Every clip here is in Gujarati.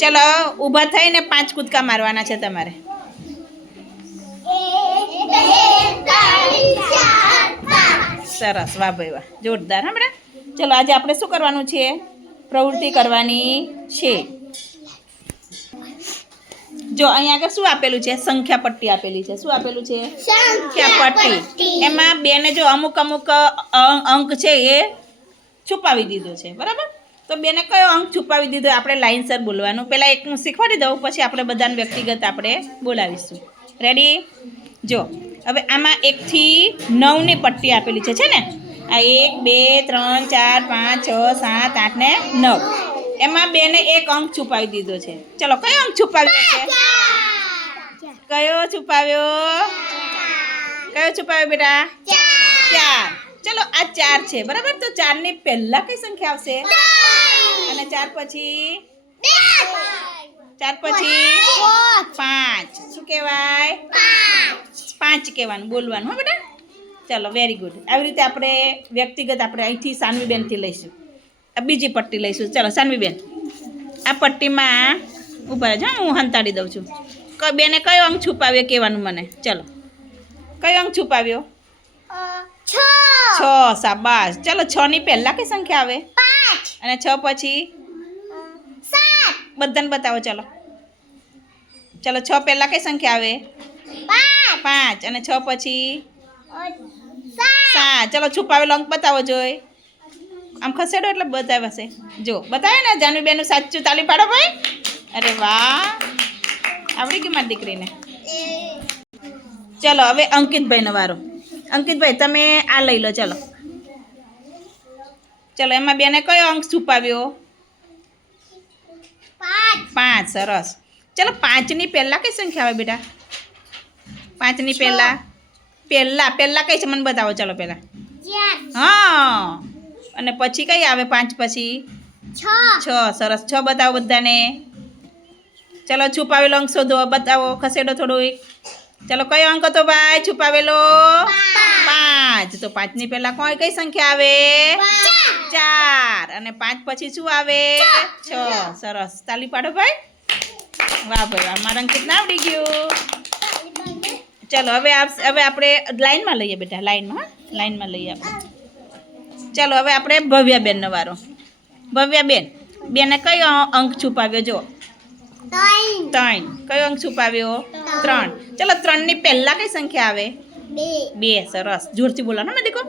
ચલો, ઊભા થઈને પાંચ કૂદકા મારવાના છે તમારે. સરસ, વાહ ભાઈ વાહ, જોરદાર હા બેટા ચલો, આજે આપણે શું કરવાનું છે? પ્રવૃત્તિ કરવાની છે. જો અહીંયા આગળ શું આપેલું છે? સંખ્યા પટ્ટી આપેલી છે. શું આપેલું છે? સંખ્યા પટ્ટી. એમાં બેને જો અમુક અમુક અંક છે એ છુપાવી દીધો છે. બરાબર? તો બેને કયો અંક છુપાવી દીધો આપણે લાઇનસર બોલવાનું? પહેલાં એક હું શીખવાડી દઉં પછી આપણે બધાને વ્યક્તિગત આપણે બોલાવીશું. રેડી જો હવે આમાં એકથી નવની પટ્ટી આપેલી છે છે ને? આ એક બે ત્રણ ચાર પાંચ છ સાત આઠ ને નવ. એમાં બેને એક અંક છુપાવી દીધો છે. ચલો કયો અંક છુપાવ્યો છે? કયો છુપાવ્યો? કયો છુપાવ્યો બેટા? ચાર. ચલો આ ચાર છે. બરાબર? તો ચારની પહેલાં કઈ સંખ્યા આવશે? અને ચાર પછી? ચાર પછી? પાંચ. શું કહેવાય? પાંચ. કહેવાનું બોલવાનું હો બેટા? ચાલો વેરી ગુડ આવી રીતે આપણે વ્યક્તિગત આપણે અહીંથી સાનવીબેનથી લઈશું. આ બીજી પટ્ટી લઈશું. ચાલો સાનવીબેન. આ પટ્ટીમાં ઊભા રહેજો હું હંતાડી દઉં છું. બેને કયો અંક છુપાવ્યો કહેવાનું મને? ચાલો. કયો અંક છુપાવ્યો? છ. સાબાસ ચાલો છ ની પહેલા કઈ સંખ્યા આવે? અને છ પછી? બધાને બતાવો ચલો. ચલો છ પહેલાં કઈ સંખ્યા આવે? પાંચ. અને છ પછી? સાત. ચલો છુપાવેલો અંક બતાવો જોઈ. આમ ખસેડો એટલે બતાવશે જો બતાવે ને જાનવીબેનનું સાચું તાલી પાડો ભાઈ. અરે વાહ. આવડી ગઈ મારી દીકરીને. ચલો હવે અંકિતભાઈનો વારો. અંકિતભાઈ તમે આ લઈ લો ચલો. ચલો એમાં બેને કયો અંક છુપાવ્યો? પાંચ. સરસ. ચલો પાંચની પહેલાં કઈ સંખ્યા આવે બેટા? પાંચની પહેલાં. પહેલાં પહેલાં કઈ છે? મને બતાવો ચલો પહેલાં. હા. અને પછી કઈ આવે પાંચ પછી? છ. સરસ. છ બતાવો બધાને. ચલો છુપાવેલો અંક શોધો. બતાવો ખસેડો થોડુંક ચલો કયો અંક હતો ભાઈ? છુપાવેલો? પાંચ. તો પાંચની પહેલા કોઈ કઈ સંખ્યા આવે? ચાર. અને પાંચ પછી શું આવે? છ. સરસ. તાલી પાડો ભાઈ. વાહ ભાઈ વાહ. મારા અંકિત ના આવડી ગયું? ચલો હવે આપ- હવે આપણે લાઈનમાં લઈએ બેટા લાઈનમાં લાઈનમાં લઈએ આપણે. ચલો હવે આપણે ભવ્યાબેનનો વારો. ભવ્યાબેન બેને કયો અંક છુપાવ્યો? જો ત્રણ. કયો અંક છુપાવ્યો? ત્રણ. ચલો ત્રણની પહેલાં કઈ સંખ્યા આવે? બે. સરસ. જોરથી બોલો ને દેખો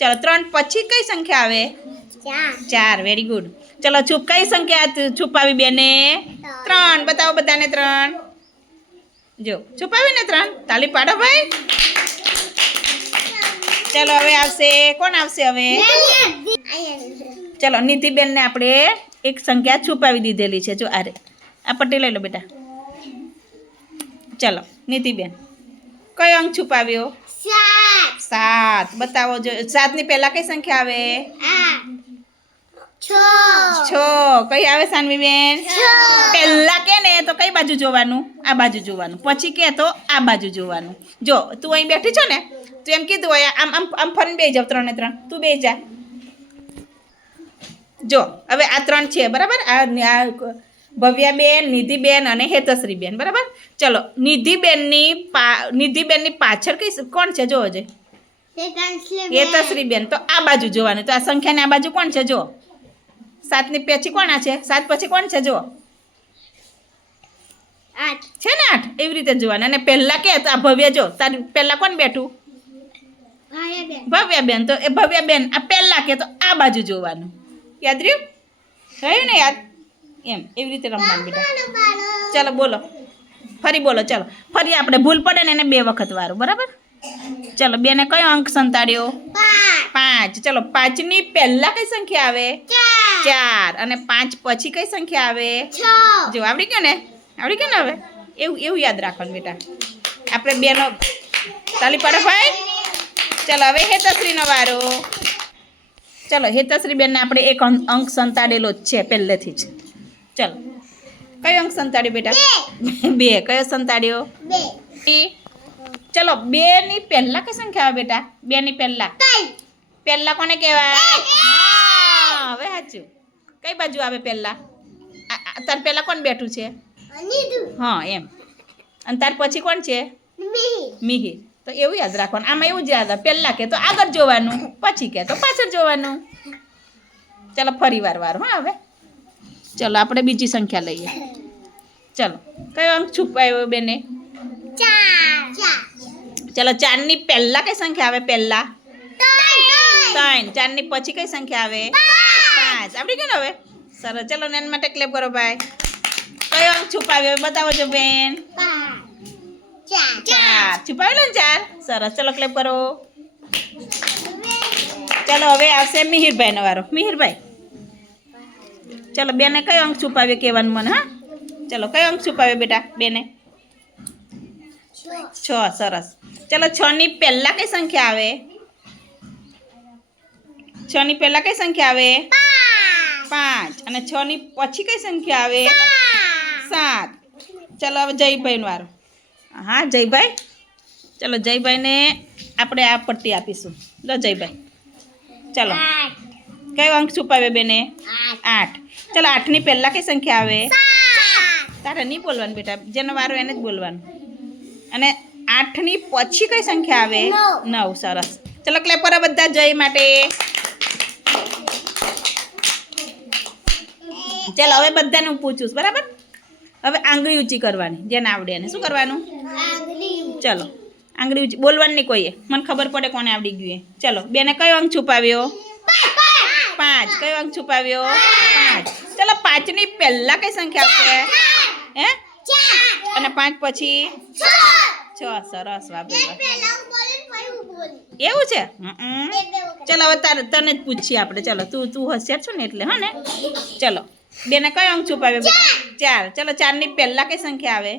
ચલો ત્રણ પછી કઈ સંખ્યા આવે? ચાર. વેરી ગુડ ચલો છુપ કઈ સંખ્યા છુપાવી બેને? ત્રણ. બતાવો બધાને ત્રણ. જો છુપાવી ને ત્રણ. તાલી પાડો ભાઈ. ચલો હવે આવશે. કોણ આવશે હવે? ચલો નીતિબેનને આપણે એક સંખ્યા છુપાવી દીધેલી છે. જો આરે. આ પટ્ટી લઈ લો બેટા. ચલો નીતિબેન. કયો અંક છુપાવ્યો? સાત. બતાવો જો. સાતની પહેલા કઈ સંખ્યા આવે? છ. કઈ આવે સાનવીબેન? પહેલા કે ને તો કઈ બાજુ જોવાનું? આ બાજુ જોવાનું. પછી કે તો આ બાજુ જોવાનું. જો તું અહીં બેઠી છો ને તું એમ કીધું હોય આમ આમ આમ ફરીને બે જાવ ત્રણે ત્રણ. તું બે જા. જો હવે આ ત્રણ છે બરાબર? આ ભવ્યાબેન નિધિબેન અને હેતશ્રીબેન બરાબર? ચલો નિધિબેનની પા નિધિબેનની પાછળ કઈ કોણ છે? જોવો છે હેતશ્રીબેન. તો આ બાજુ જોવાનું. તો આ સંખ્યાની આ બાજુ કોણ છે? જો. સાતની પછી કોણ આ છે? સાત પછી કોણ છે? જો છે ને આઠ? એવી રીતે જોવાના. અને પહેલાં કે આ ભવ્ય જો. તારી પહેલાં કોણ બેઠું? ભવ્યાબેન. તો એ ભવ્યાબેન આ પહેલાં કે તો આ બાજુ જોવાનું. યાદ રહ્યું? રહ્યું ને યાદ? એમ એવી રીતે રમવાનું બેટા. ચાલો બોલો. ફરી બોલો ચાલો. ફરી આપણે ભૂલ પડે ને એને બે વખત વારું બરાબર? ચાલો બેને કયો અંક સંતાડ્યો? પાંચ. ચાલો પાંચની પહેલા કઈ સંખ્યા આવે? ચાર. અને પાંચ પછી કઈ સંખ્યા આવે? જો આવડી ગયો ને? આવડી ગયો ને હવે? એવું એવું યાદ રાખવાનું બેટા. આપણે બેનો તાલી પડે ભાઈ. ચાલો હવે હેતશ્રીનો વારો. ચાલો હેતશ્રી બેનને આપણે એક અંક સંતાડેલો જ છે પહેલેથી જ. ચાલો. કયો અંક સંતાડ્યો બેટા? બે. કયો સંતાડ્યો? બે. ચલો બે ની પહેલા કઈ સંખ્યા આવે બેટા? બે ની પહેલા પહેલા કોને કહેવાય? હા હવે સાચું? કઈ બાજુ આવે પહેલા? તાર પહેલાં કોણ બેઠું છે? હા એમ. અને તાર પછી કોણ છે? મિહિર. તો એવું યાદ રાખવાનું. આમાં એવું જ યાદ પહેલાં કે તો આગળ જોવાનું પછી કે તો પાછળ જોવાનું. ચાલો ફરી વાર વાર હા હવે. ચલો આપણે બીજી સંખ્યા લઈએ. ચલો. કયો અંક છુપાયો બેને? ચલો ચારની પહેલાં કઈ સંખ્યા આવે? પહેલાં? ત્રણ. ચારની પછી કઈ સંખ્યા આવે? પાંચ આવડી ગયો હવે? સરસ. ચલો ને એના માટે ક્લેપ કરો, ભાઈ. કયો અંક છુપાવ્યો બતાવો છો બેન. ચાર. છુપાવેલો ને ચાર? સરસ. ચલો ક્લેપ કરો. ચલો હવે આવશે મિહિરભાઈનો વારો. મિહિરભાઈ. ચલો, બેને કયો અંક છુપાવ્યો કહેવાનું મને, હા? ચલો, કયો અંક છુપાવ્યો બેટા, બેને? છ. સરસ. ચલો, છ ની પહેલા કઈ સંખ્યા આવે? છ ની પહેલા કઈ સંખ્યા આવે? પાંચ. અને છ ની પછી કઈ સંખ્યા આવે? સાત. ચલો હવે જયભાઈ વારો. હા જયભાઈ? ચલો જયભાઈને આપણે આ પટ્ટી આપીશું. લો જયભાઈ. ચલો. કયો અંક છુપાવે બેને? આઠ. ચલો આઠની પહેલાં કઈ સંખ્યા આવે? તારે નહીં બોલવાનું બેટા. જેનો વારો એને જ બોલવાનું. અને આઠની પછી કઈ સંખ્યા આવે? નવ. નવ. સરસ. ચલો ક્લેપર બધા જય માટે. ચાલો, હવે બધાને હું પૂછું બરાબર? હવે આંગળી ઊંચી કરવાની, જેને આવડે એને. શું કરવાનું? ચલો, આંગળી ઊંચી, બોલવાની કોઈએ? મને ખબર પડે કોને આવડી ગયું એ. ચલો, બેને કયો અંક છુપાવ્યો? પાંચ. કયો અંક છુપાવ્યો? પાંચ. ચલો, પાંચની પહેલાં કઈ સંખ્યા આવશે? હે? અને પાંચ પછી? છ. સરસ વાપરે એવું છે. ચલો, હવે તને જ પૂછીએ આપણે. ચલો, તું તું હોશિયાર છો ને એટલે, હા ને? ચલો. બેને કયો અંક છુપાવ્યો? બેટા ચાર. ચલો ચારની પહેલા કઈ સંખ્યા આવે?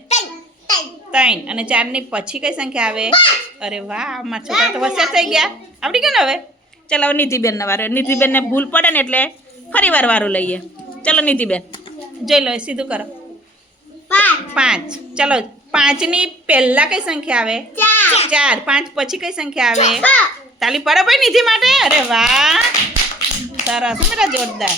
ત્રણ. અને ચારની પછી કઈ સંખ્યા આવે? અરે વાહ મારા છોકરા તો વસ્યા થઈ ગયા. આવડી ગયો ને હવે? ચલો હવે નિધિબેનનો વારો. નિધિબેનને ભૂલ પડે ને એટલે ફરી વાર વારું લઈએ. ચલો નિધિબેન જોઈ લો સીધું કરો. પાંચ. ચલો પાંચની પહેલા કઈ સંખ્યા આવે? ચાર. પાંચ પછી કઈ સંખ્યા આવે? તાલી પડે ભાઈ નિધિ માટે. અરે વાહ. સરસ. મેરા જોરદાર.